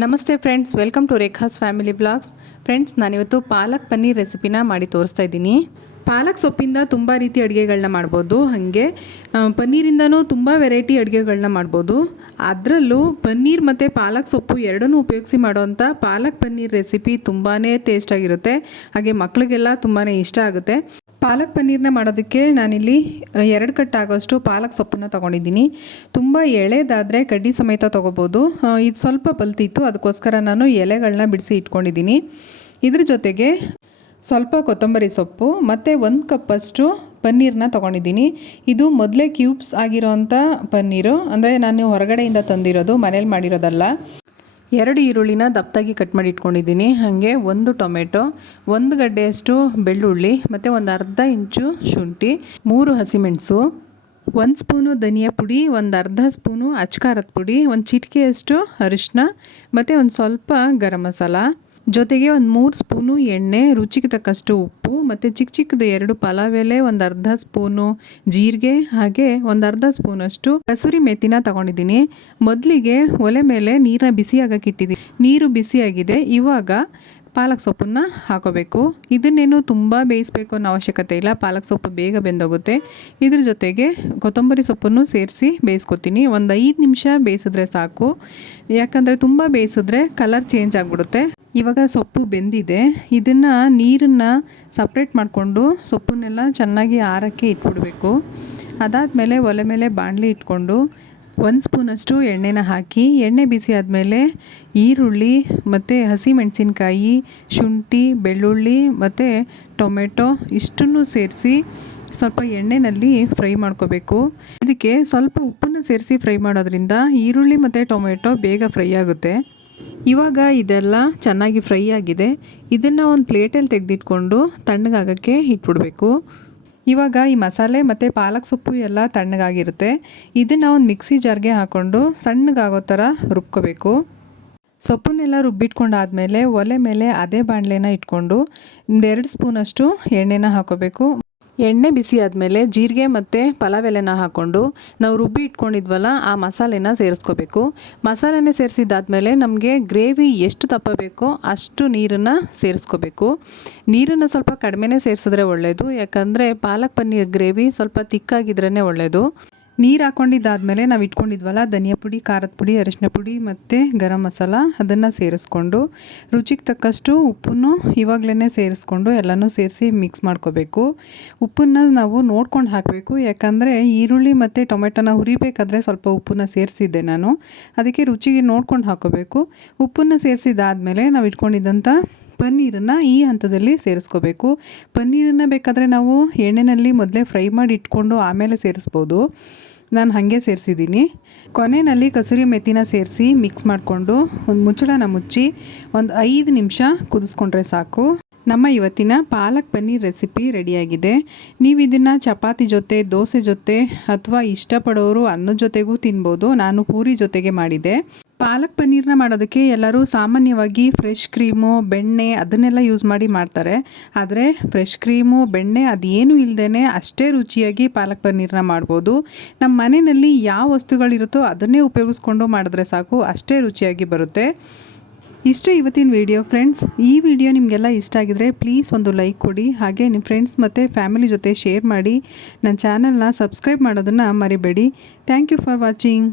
ನಮಸ್ತೆ friends welcome to Rekha's family blogs friends ನಾನಿವತ್ತು ಪಾಲಕ್ ಪನ್ನೀರ್ ರೆಸಿಪಿನ ಮಾಡಿ ತೋರಿಸ್ತಾ ಇದ್ದೀನಿ. ಪಾಲಕ್ ಸೊಪ್ಪಿಂದ ತುಂಬ ರೀತಿ ಅಡುಗೆಗಳನ್ನ ಮಾಡ್ಬೋದು. ಹಾಗೆ ಪನ್ನೀರಿಂದನೂ ತುಂಬ ವೆರೈಟಿ ಅಡುಗೆಗಳನ್ನ ಮಾಡ್ಬೋದು. ಅದರಲ್ಲೂ ಪನ್ನೀರ್ ಮತ್ತು ಪಾಲಕ್ ಸೊಪ್ಪು ಎರಡನ್ನೂ ಉಪಯೋಗಿಸಿ ಮಾಡೋವಂಥ ಪಾಲಕ್ ಪನ್ನೀರ್ ರೆಸಿಪಿ ತುಂಬಾ ಟೇಸ್ಟಾಗಿರುತ್ತೆ ಹಾಗೆ ಮಕ್ಕಳಿಗೆಲ್ಲ ತುಂಬಾ ಇಷ್ಟ ಆಗುತ್ತೆ. ಪಾಲಕ್ ಪನ್ನೀರ್ನ ಮಾಡೋದಕ್ಕೆ ನಾನಿಲ್ಲಿ ಎರಡು ಕಟ್ ಆಗೋಷ್ಟು ಪಾಲಕ್ ಸೊಪ್ಪನ್ನು ತೊಗೊಂಡಿದ್ದೀನಿ. ತುಂಬ ಎಳೆದಾದರೆ ಕಡ್ಡಿ ಸಮೇತ ತೊಗೋಬೋದು. ಇದು ಸ್ವಲ್ಪ ಬಲ್ತಿತ್ತು, ಅದಕ್ಕೋಸ್ಕರ ನಾನು ಎಲೆಗಳನ್ನ ಬಿಡಿಸಿ ಇಟ್ಕೊಂಡಿದ್ದೀನಿ. ಇದ್ರ ಜೊತೆಗೆ ಸ್ವಲ್ಪ ಕೊತ್ತಂಬರಿ ಸೊಪ್ಪು, ಮತ್ತು ಒಂದು ಕಪ್ಪಷ್ಟು ಪನ್ನೀರನ್ನ ತೊಗೊಂಡಿದ್ದೀನಿ. ಇದು ಮೊದಲೇ ಕ್ಯೂಬ್ಸ್ ಆಗಿರೋವಂಥ ಪನ್ನೀರು. ಅಂದರೆ ನಾನು ಹೊರಗಡೆಯಿಂದ ತಂದಿರೋದು, ಮನೇಲಿ ಮಾಡಿರೋದಲ್ಲ. ಎರಡು ಈರುಳ್ಳಿನ ದಪ್ಪದಾಗಿ ಕಟ್ ಮಾಡಿ ಇಟ್ಕೊಂಡಿದ್ದೀನಿ. ಹಾಗೆ ಒಂದು ಟೊಮೆಟೊ, ಒಂದು ಗಡ್ಡೆಯಷ್ಟು ಬೆಳ್ಳುಳ್ಳಿ, ಮತ್ತು ಒಂದು ಅರ್ಧ ಇಂಚು ಶುಂಠಿ, ಮೂರು ಹಸಿಮೆಣಸು, ಒಂದು ಸ್ಪೂನು ಧನಿಯಾ ಪುಡಿ, ಒಂದು ಅರ್ಧ ಸ್ಪೂನು ಅಚ್ಕಾರದ ಪುಡಿ, ಒಂದು ಚಿಟಿಕೆಯಷ್ಟು ಅರಿಶಿನ ಮತ್ತು ಒಂದು ಸ್ವಲ್ಪ ಗರಂ ಮಸಾಲ ಜೊತೆಗೆ ಒಂದು ಮೂರು ಸ್ಪೂನು ಎಣ್ಣೆ, ರುಚಿಗೆ ತಕ್ಕಷ್ಟು ಉಪ್ಪು ಮತ್ತು ಚಿಕ್ಕ ಚಿಕ್ಕದು ಎರಡು ಪಲಾವ್ ಎಲೆ, ಒಂದು ಅರ್ಧ ಸ್ಪೂನು ಜೀರಿಗೆ ಹಾಗೆ ಒಂದು ಅರ್ಧ ಸ್ಪೂನಷ್ಟು ಕಸೂರಿ ಮೆತ್ತಿನ ತಗೊಂಡಿದ್ದೀನಿ. ಮೊದಲಿಗೆ ಒಲೆ ಮೇಲೆ ನೀರನ್ನ ಬಿಸಿಯಾಗಕ್ಕೆ ಇಟ್ಟಿದ್ದೀನಿ. ನೀರು ಬಿಸಿಯಾಗಿದೆ, ಇವಾಗ ಪಾಲಕ್ ಸೊಪ್ಪನ್ನ ಹಾಕೋಬೇಕು. ಇದನ್ನೇನು ತುಂಬ ಬೇಯಿಸ್ಬೇಕು ಅನ್ನೋ ಅವಶ್ಯಕತೆ ಇಲ್ಲ, ಪಾಲಕ್ ಸೊಪ್ಪು ಬೇಗ ಬೆಂದೋಗುತ್ತೆ. ಇದ್ರ ಜೊತೆಗೆ ಕೊತ್ತಂಬರಿ ಸೊಪ್ಪನ್ನು ಸೇರಿಸಿ ಬೇಯಿಸ್ಕೊತೀನಿ. ಒಂದು ಐದು ನಿಮಿಷ ಬೇಯಿಸಿದ್ರೆ ಸಾಕು. ಯಾಕಂದರೆ ತುಂಬ ಬೇಯಿಸಿದ್ರೆ ಕಲರ್ ಚೇಂಜ್ ಆಗಿಬಿಡುತ್ತೆ. ಇವಾಗ ಸೊಪ್ಪು ಬೆಂದಿದೆ. ಇದನ್ನು ನೀರನ್ನು ಸಪ್ರೇಟ್ ಮಾಡಿಕೊಂಡು ಸೊಪ್ಪನ್ನೆಲ್ಲ ಚೆನ್ನಾಗಿ ಆರಕ್ಕೆ ಇಟ್ಬಿಡಬೇಕು. ಅದಾದಮೇಲೆ ಒಲೆ ಮೇಲೆ ಬಾಣಲಿ ಇಟ್ಕೊಂಡು ಒಂದು ಸ್ಪೂನಷ್ಟು ಎಣ್ಣೆನ ಹಾಕಿ, ಎಣ್ಣೆ ಬಿಸಿ ಆದಮೇಲೆ ಈರುಳ್ಳಿ ಮತ್ತು ಹಸಿಮೆಣಸಿನ್ಕಾಯಿ, ಶುಂಠಿ, ಬೆಳ್ಳುಳ್ಳಿ ಮತ್ತು ಟೊಮೆಟೊ ಇಷ್ಟನ್ನು ಸೇರಿಸಿ ಸ್ವಲ್ಪ ಎಣ್ಣೆನಲ್ಲಿ ಫ್ರೈ ಮಾಡ್ಕೋಬೇಕು. ಇದಕ್ಕೆ ಸ್ವಲ್ಪ ಉಪ್ಪನ್ನು ಸೇರಿಸಿ ಫ್ರೈ ಮಾಡೋದ್ರಿಂದ ಈರುಳ್ಳಿ ಮತ್ತು ಟೊಮೆಟೊ ಬೇಗ ಫ್ರೈ ಆಗುತ್ತೆ. ಇವಾಗ ಇದೆಲ್ಲ ಚೆನ್ನಾಗಿ ಫ್ರೈ ಆಗಿದೆ. ಇದನ್ನು ಒಂದು ಪ್ಲೇಟಲ್ಲಿ ತೆಗೆದಿಟ್ಕೊಂಡು ತಣ್ಣಗಾಗಕ್ಕೆ ಇಟ್ಬಿಡಬೇಕು. ಇವಾಗ ಈ ಮಸಾಲೆ ಮತ್ತು ಪಾಲಕ್ ಸೊಪ್ಪು ಎಲ್ಲ ತಣ್ಣಗಾಗಿರುತ್ತೆ. ಇದನ್ನು ಒಂದು ಮಿಕ್ಸಿ ಜಾರ್ಗೆ ಹಾಕ್ಕೊಂಡು ಸಣ್ಣಗಾಗೋ ಥರ ರುಬ್ಕೋಬೇಕು. ಸೊಪ್ಪನ್ನೆಲ್ಲ ರುಬ್ಬಿಟ್ಕೊಂಡಾದಮೇಲೆ ಒಲೆ ಮೇಲೆ ಅದೇ ಬಾಣಲೆನ ಇಟ್ಕೊಂಡು ಒಂದೆರಡು ಸ್ಪೂನಷ್ಟು ಎಣ್ಣೆನ ಹಾಕೋಬೇಕು. ಎಣ್ಣೆ ಬಿಸಿ ಆದಮೇಲೆ ಜೀರಿಗೆ ಮತ್ತು ಪಲಾವ್ ಎಲೆನ ಹಾಕ್ಕೊಂಡು ನಾವು ರುಬ್ಬಿ ಇಟ್ಕೊಂಡಿದ್ವಲ್ಲ, ಆ ಮಸಾಲೆನ ಸೇರಿಸ್ಕೋಬೇಕು. ಮಸಾಲೆನೇ ಸೇರಿಸಿದ್ದಾದಮೇಲೆ ನಮಗೆ ಗ್ರೇವಿ ಎಷ್ಟು ದಪ್ಪ ಬೇಕೋ ಅಷ್ಟು ನೀರನ್ನು ಸೇರಿಸ್ಕೋಬೇಕು. ನೀರನ್ನು ಸ್ವಲ್ಪ ಕಡಿಮೆನೇ ಸೇರಿಸಿದ್ರೆ ಒಳ್ಳೆಯದು ಯಾಕಂದರೆ ಪಾಲಕ್ ಪನ್ನೀರ್ ಗ್ರೇವಿ ಸ್ವಲ್ಪ ತಿಕ್ಕಾಗಿದ್ರೇ ಒಳ್ಳೆಯದು ನೀರು ಹಾಕ್ಕೊಂಡಿದ್ದಾದಮೇಲೆ ನಾವು ಇಟ್ಕೊಂಡಿದ್ವಲ್ಲ, ಧನಿಯಾ ಪುಡಿ, ಖಾರದ ಪುಡಿ ಅರಿಶಿನ ಪುಡಿ ಮತ್ತು ಗರಂ ಮಸಾಲ ಅದನ್ನು ಸೇರಿಸ್ಕೊಂಡು ರುಚಿಗೆ ತಕ್ಕಷ್ಟು ಉಪ್ಪನ್ನು ಇವಾಗಲೇ ಸೇರಿಸ್ಕೊಂಡು ಎಲ್ಲನೂ ಸೇರಿಸಿ ಮಿಕ್ಸ್ ಮಾಡ್ಕೋಬೇಕು. ಉಪ್ಪನ್ನು ನಾವು ನೋಡ್ಕೊಂಡು ಹಾಕಬೇಕು, ಯಾಕಂದರೆ ಈರುಳ್ಳಿ ಮತ್ತು ಟೊಮೆಟೊನ ಹುರಿಬೇಕಾದ್ರೆ ಸ್ವಲ್ಪ ಉಪ್ಪನ್ನು ಸೇರಿಸಿದ್ದೆ ನಾನು. ಅದಕ್ಕೆ ರುಚಿಗೆ ನೋಡ್ಕೊಂಡು ಹಾಕೋಬೇಕು. ಉಪ್ಪನ್ನು ಸೇರಿಸಿದಾದ್ಮೇಲೆ ನಾವು ಇಟ್ಕೊಂಡಿದ್ದಂಥ ಪನ್ನೀರನ್ನು ಈ ಹಂತದಲ್ಲಿ ಸೇರಿಸ್ಕೋಬೇಕು. ಪನ್ನೀರನ್ನು ಬೇಕಾದರೆ ನಾವು ಎಣ್ಣೆಯಲ್ಲಿ ಮೊದಲೇ ಫ್ರೈ ಮಾಡಿ ಇಟ್ಕೊಂಡು ಆಮೇಲೆ ಸೇರಿಸ್ಬೋದು. ನಾನು ಹಾಗೆ ಸೇರಿಸಿದ್ದೀನಿ. ಕೊನೆಯಲ್ಲಿ ಕಸೂರಿ ಮೆತ್ತಿನ ಸೇರಿಸಿ ಮಿಕ್ಸ್ ಮಾಡಿಕೊಂಡು ಒಂದು ಮುಚ್ಚಳನ ಮುಚ್ಚಿ ಒಂದು ಐದು ನಿಮಿಷ ಕುದಿಸ್ಕೊಂಡ್ರೆ ಸಾಕು. ನಮ್ಮ ಇವತ್ತಿನ ಪಾಲಕ್ ಪನ್ನೀರ್ ರೆಸಿಪಿ ರೆಡಿಯಾಗಿದೆ. ನೀವು ಇದನ್ನು ಚಪಾತಿ ಜೊತೆ, ದೋಸೆ ಜೊತೆ ಅಥವಾ ಇಷ್ಟಪಡೋರು ಅನ್ನದ ಜೊತೆಗೂ ತಿನ್ಬೋದು. ನಾನು ಪೂರಿ ಜೊತೆಗೆ ಮಾಡಿದೆ. ಪಾಲಕ್ ಪನ್ನೀರ್ನ ಮಾಡೋದಕ್ಕೆ ಎಲ್ಲರೂ ಸಾಮಾನ್ಯವಾಗಿ ಫ್ರೆಶ್ ಕ್ರೀಮು ಬೆಣ್ಣೆ ಅದನ್ನೆಲ್ಲ ಯೂಸ್ ಮಾಡಿ ಮಾಡ್ತಾರೆ. ಆದರೆ ಫ್ರೆಶ್ ಕ್ರೀಮು ಬೆಣ್ಣೆ ಅದೇನು ಇಲ್ಲದೇ ಅಷ್ಟೇ ರುಚಿಯಾಗಿ ಪಾಲಕ್ ಪನ್ನೀರ್ನ ಮಾಡ್ಬೋದು. ನಮ್ಮ ಮನೆಯಲ್ಲಿ ಯಾವ ವಸ್ತುಗಳಿರುತ್ತೋ ಅದನ್ನೇ ಉಪಯೋಗಿಸ್ಕೊಂಡು ಮಾಡಿದ್ರೆ ಸಾಕು, ಅಷ್ಟೇ ರುಚಿಯಾಗಿ ಬರುತ್ತೆ. ಇಷ್ಟು ಇವತ್ತಿನ ವಿಡಿಯೋ ಫ್ರೆಂಡ್ಸ್ ಈ ವಿಡಿಯೋ ನಿಮಗೆಲ್ಲ ಇಷ್ಟ ಆಗಿದ್ರೆ ಪ್ಲೀಸ್ ಒಂದು ಲೈಕ್ ಕೊಡಿ. ಹಾಗೆ ನಿಮ್ಮ ಫ್ರೆಂಡ್ಸ್ ಮತ್ತು ಫ್ಯಾಮಿಲಿ ಜೊತೆ ಶೇರ್ ಮಾಡಿ. ನನ್ನ ಚಾನಲ್ನ ಸಬ್ಸ್ಕ್ರೈಬ್ ಮಾಡೋದನ್ನು ಮರಿಬೇಡಿ. Thank you for watching